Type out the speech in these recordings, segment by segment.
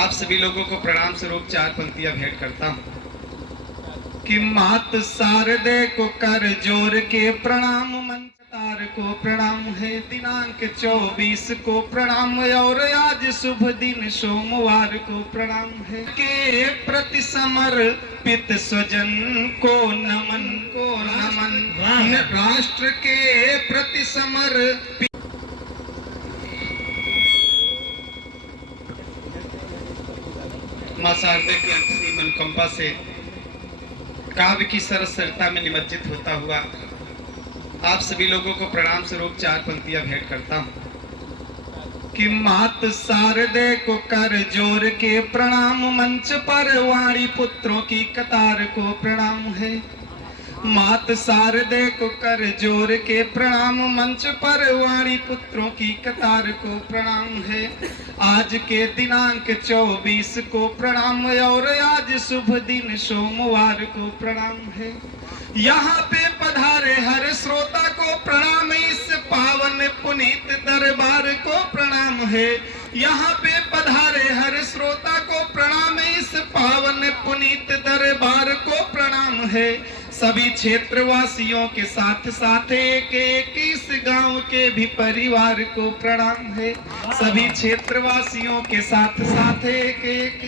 आप सभी लोगों को प्रणाम स्वरूप 4 पंक्तियां भेंट करता हूं कि मात शारदे को कर जोर के प्रणाम, मंचतार को प्रणाम है, दिनांक 24 को प्रणाम, और आज शुभ दिन सोमवार को प्रणाम है। के प्रति समर्पित स्वजन को नमन, राष्ट्र के प्रति समर्पित मां शारदे की अंतरी मनोकंपा से काव्य की सरस सरिता में निमज्जित होता हुआ आप सभी लोगों को प्रणाम स्वरूप 4 पंक्तियां भेंट करता हूं कि मात शारदे को कर जोर के प्रणाम, मंच पर वाणी पुत्रों की कतार को प्रणाम है। मात शारदे को कर जोर के प्रणाम, मंच पर वाणी पुत्रों की कतार को प्रणाम है। आज के दिनांक 24 को प्रणाम, और आज शुभ दिन सोमवार को प्रणाम है। यहाँ पे पधारे हर श्रोता को प्रणाम, इस पावन पुनीत दरबार को प्रणाम है। यहाँ पे पधारे हर श्रोता को प्रणाम, इस पावन पुनीत दरबार को प्रणाम है। सभी क्षेत्रवासियों के साथ साथ एक इस गांव के भी परिवार को प्रणाम है। सभी क्षेत्रवासियों के साथ साथ एक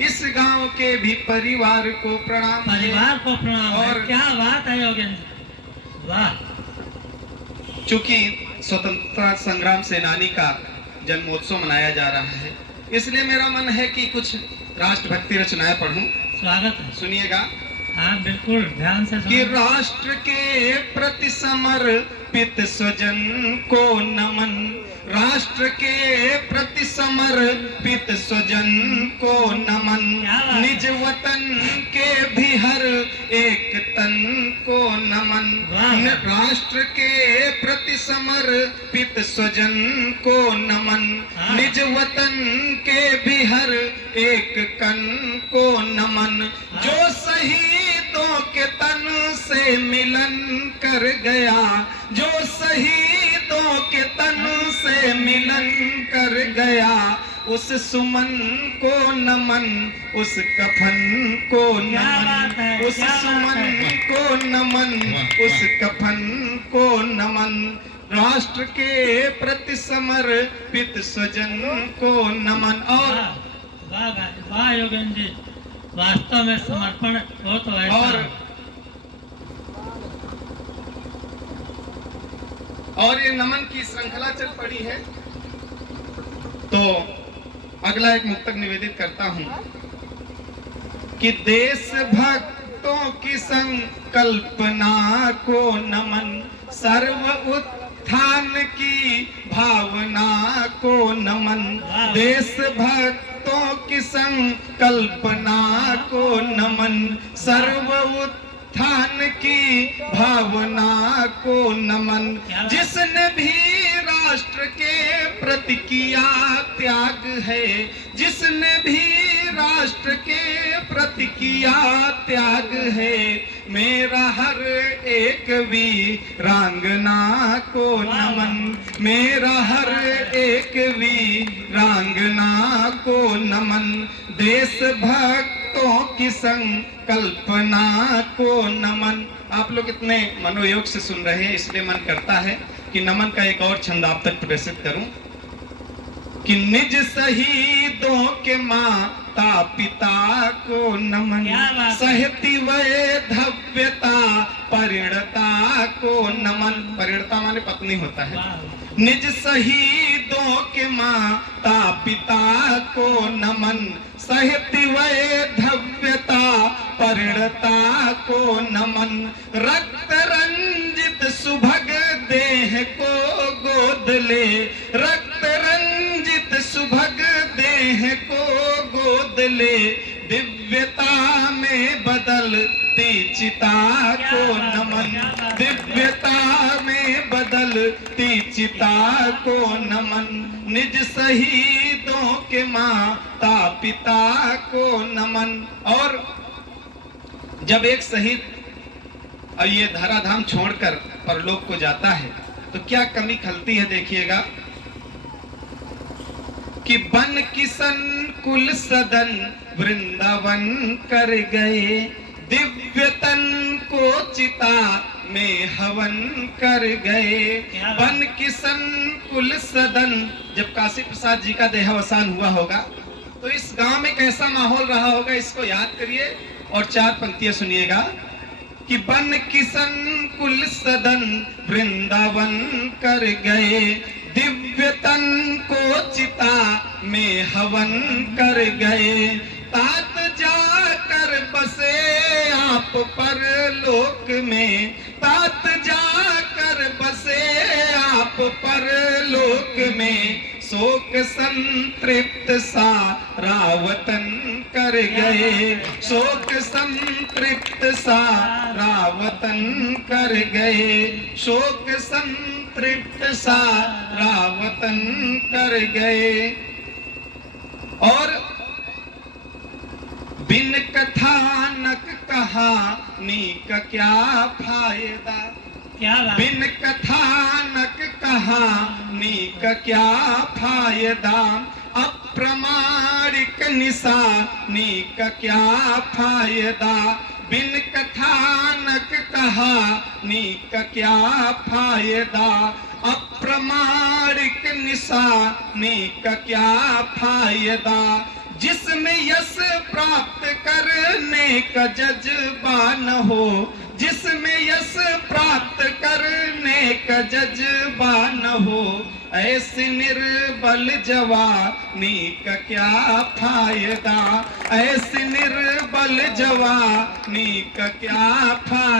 इस गांव के भी परिवार को प्रणाम, परिवार को प्रणाम। और क्या बात है योगेंद्र, वाह। चूंकि स्वतंत्रता संग्राम सेनानी का जन्मोत्सव मनाया जा रहा है, इसलिए मेरा मन है कि कुछ राष्ट्रभक्ति रचनाएं पढ़ूं। स्वागत है, सुनिएगा। हाँ बिल्कुल ध्यान से कि राष्ट्र के प्रति समर्पित स्वजन को नमन, राष्ट्र के प्रति समर्पित स्वजन को नमन, निज वतन के भी हर एक तन को नमन, राष्ट्र के प्रति समर्पित स्वजन को नमन, निज वतन के भी हर एक कन को नमन, जो शहीदों के तन से मिलन कर गया, जो शहीदों के तन से मिलन कर गया, उस सुमन को नमन, उस कफन को नमन, उस सुमन को नमन, उस कफन को नमन, राष्ट्र के प्रति समर्पित स्वजन को नमन। और वाह योगेंद्र जी, वास्तव में समर्पण हो तो ऐसा। और ये नमन की श्रृंखला चल पड़ी है, तो अगला एक मुक्तक निवेदित करता हूं कि देश भक्तों की संकल्पना को नमन, सर्व उत्थान की भावना को नमन, देश भक्तों की संकल्पना को नमन, सर्व उत्थान की भावना को नमन, जिसने भी राष्ट्र के प्रति किया त्याग है, जिसने भी राष्ट्र के प्रति किया त्याग है, मेरा हर एक वीरांगना को नमन, मेरा हर एक वीरांगना को नमन, देश भक्तों की संकल्पना को नमन। आप लोग इतने मनोयोग से सुन रहे हैं, इसलिए मन करता है कि नमन का एक और छंद आप तक प्रस्तुत करूं कि निज शहीदों के माता पिता को नमन, सहती वैधव्यता परिणता को नमन, परिणता माने पत्नी होता है, निज शहीदों के माता पिता को नमन, सहती वैधव्यता परिणता को नमन, रक्त रंजित सुभग देह को गोद ले, रक्त रंजित सुभग देह को गोद ले, दिव्यता में बदलती चिता को नमन, दिव्यता में बदलती चिता को नमन, निज शहीदों के माता पिता को नमन। और जब एक शहीद ये धराधाम छोड़कर परलोक को जाता है तो क्या कमी खलती है, देखिएगा कि बन किसन कुल सदन वृंदावन कर गए, दिव्य तन को चिता में हवन कर गए। क्या बात? बन किसन कुल सदन, जब काशी प्रसाद जी का देहावसान हुआ होगा तो इस गांव में कैसा माहौल रहा होगा, इसको याद करिए और 4 पंक्तियां सुनिएगा कि बन किसन कुल सदन वृंदावन कर गए, दिव्य तन को चिता में हवन कर गए। तात जाकर बसे आप परलोक में, तात जाकर बसे आप परलोक में, शोक संतृप्त सारा वतन कर गए, शोक संतृप्त सारा वतन कर गए, शोक संतृप्त सारा वतन कर गए। और बिन कथानक कहानी का क्या फायदा, क्या बात? बिन कथानक कहानी का क्या फायदा, अप्रमाणिक निशानी का क्या फायदा, बिन कथानक कहानी का क्या फायदा, अप्रमाणिक निशानी का क्या फायदा। जिसमें यश प्राप्त करने का जज्बा न हो, जिसमें यश प्राप्त करने का जज्बा न हो, ऐसी निर्बल जवानी का क्या फायदा, ऐसी निर्बल जवानी का क्या फायदा।